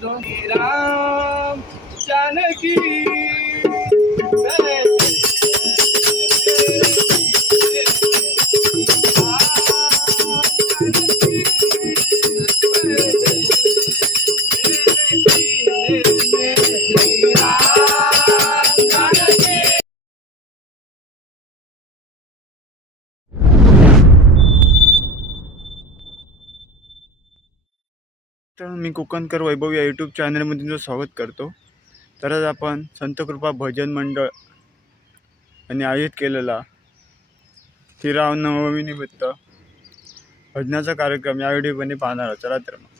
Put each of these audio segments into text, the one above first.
Don't Ram, Janaki. कोकणकर वैभव या YouTube चॅनलमध्ये तुमचं स्वागत करतो तर आज आपण संतकृपा भजन मंडळ आणि आयोजित केलेला निमित्त भजनाचा कार्यक्रम या व्हिडिओमध्ये पाहणार चला तर मग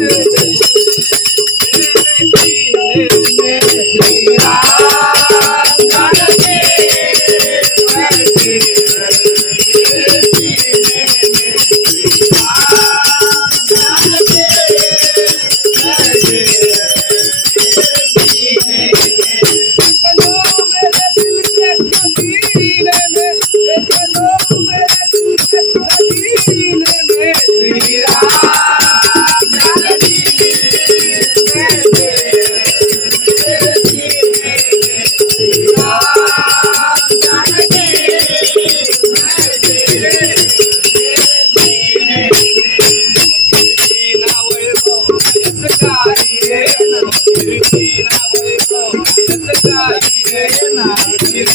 Thank you.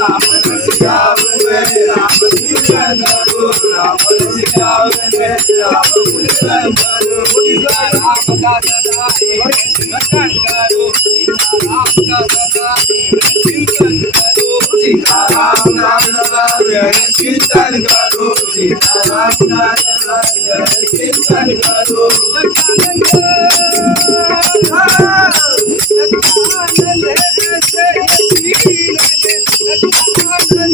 రామ सिखावे राम सिमरन करो राम सिखावे राम सिमरन करो मुझे राम का सदाई रक्षण करो राम का सदाई चिंतन करो सीताराम राम रवाय चिंतन करो सीताराम राम रवाय चिंतन करो रक्षानंद रक्षानंद से जीवन Rakshanand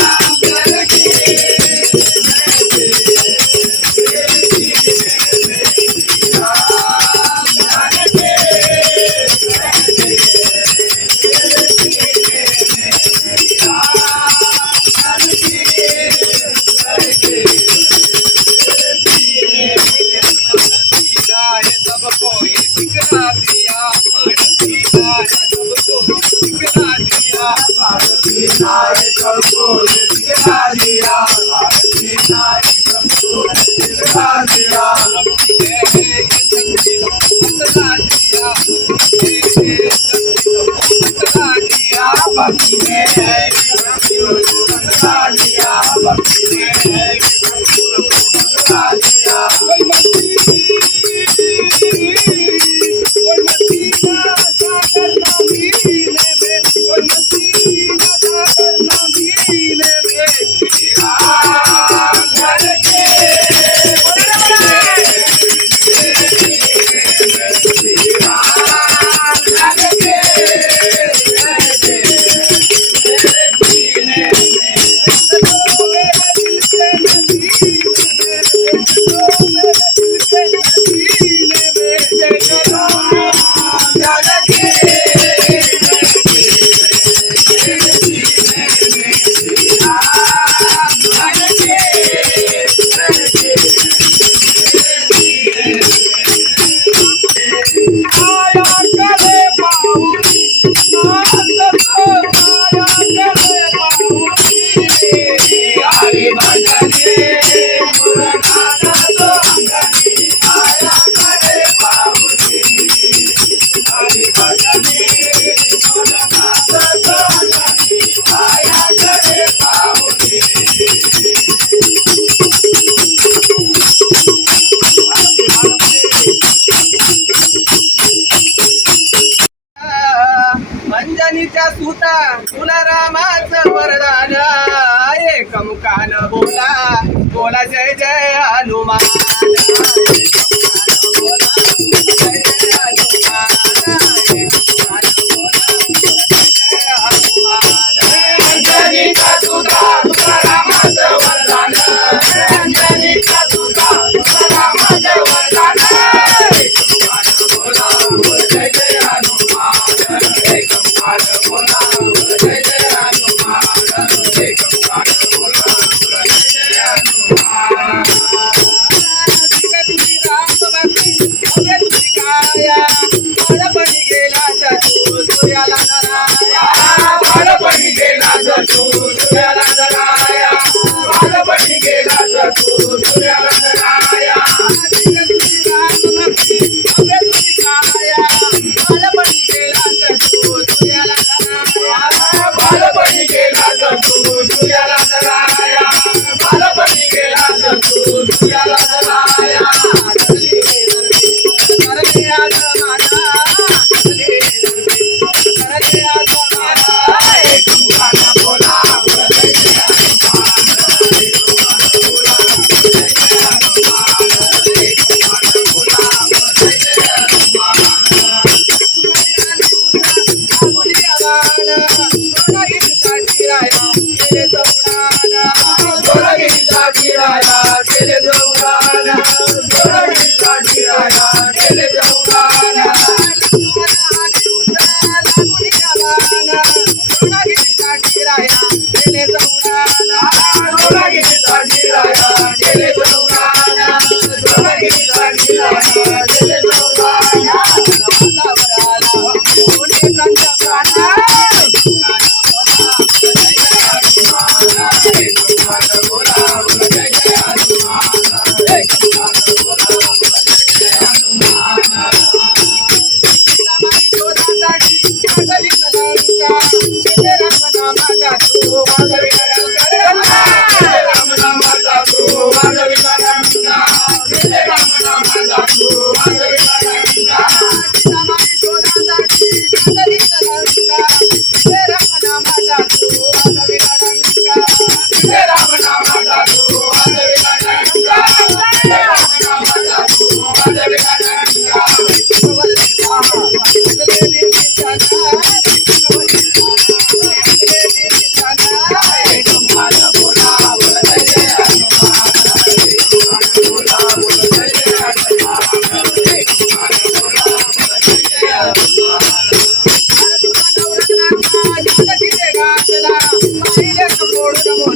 Come on, come on.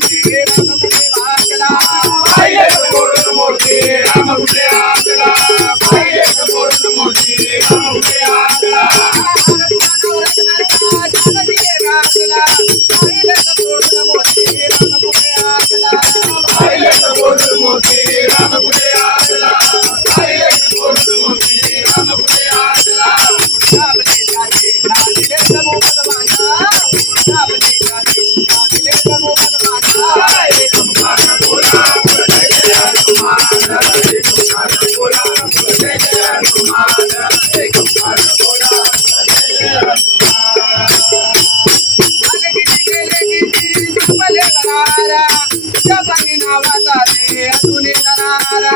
Mata అదుని తనారా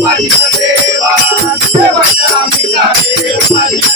Marina Deva, Deva Kamika Deva,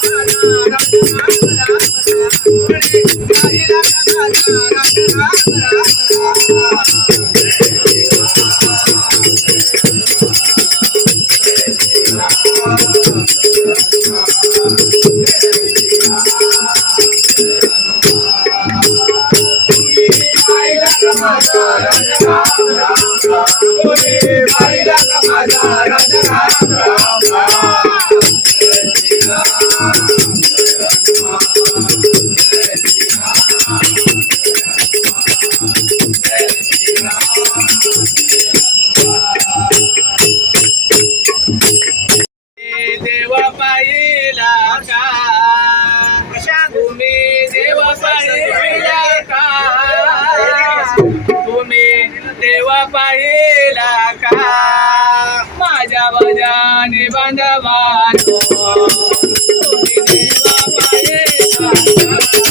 Thank you. ಬಂದವಾನು ದೇವ ಪಾಯೇ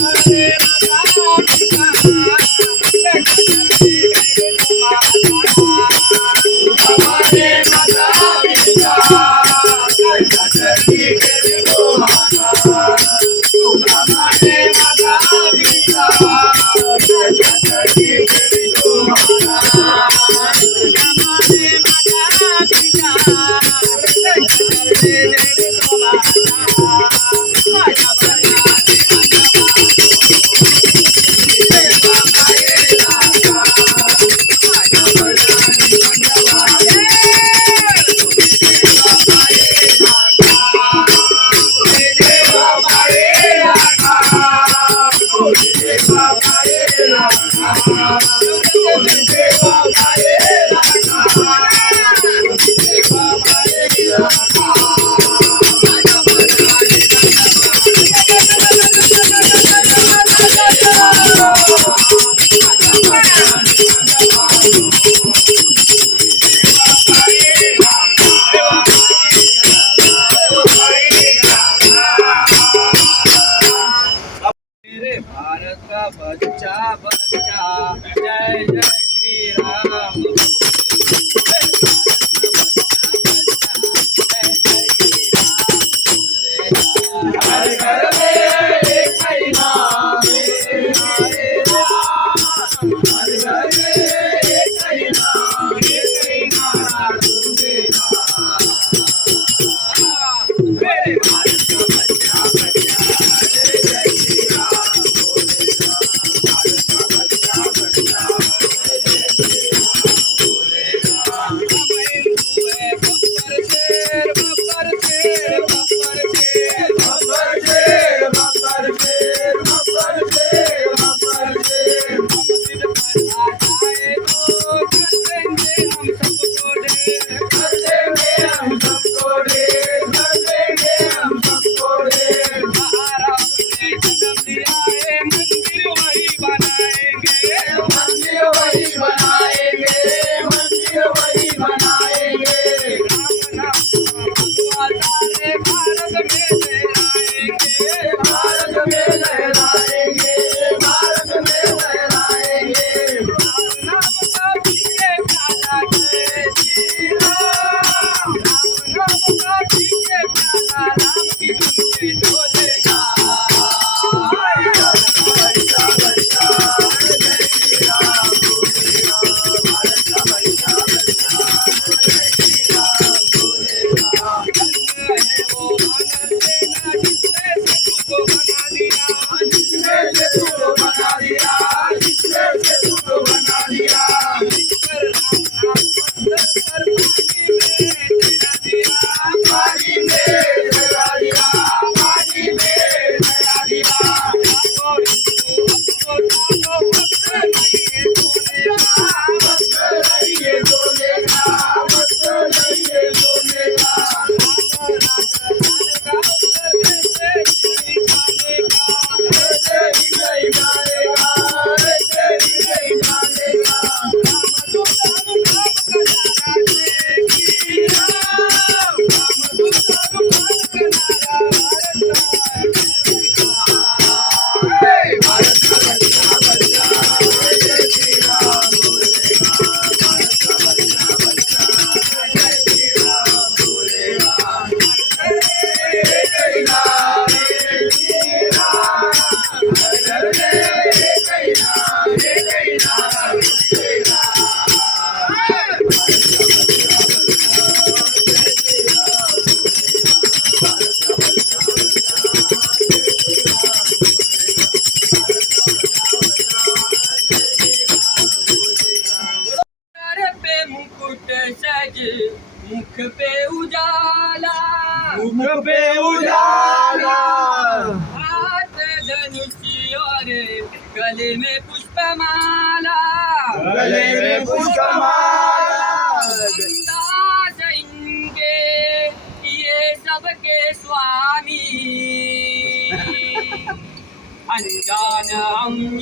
Aê, aê. I'm do Thank you. Um,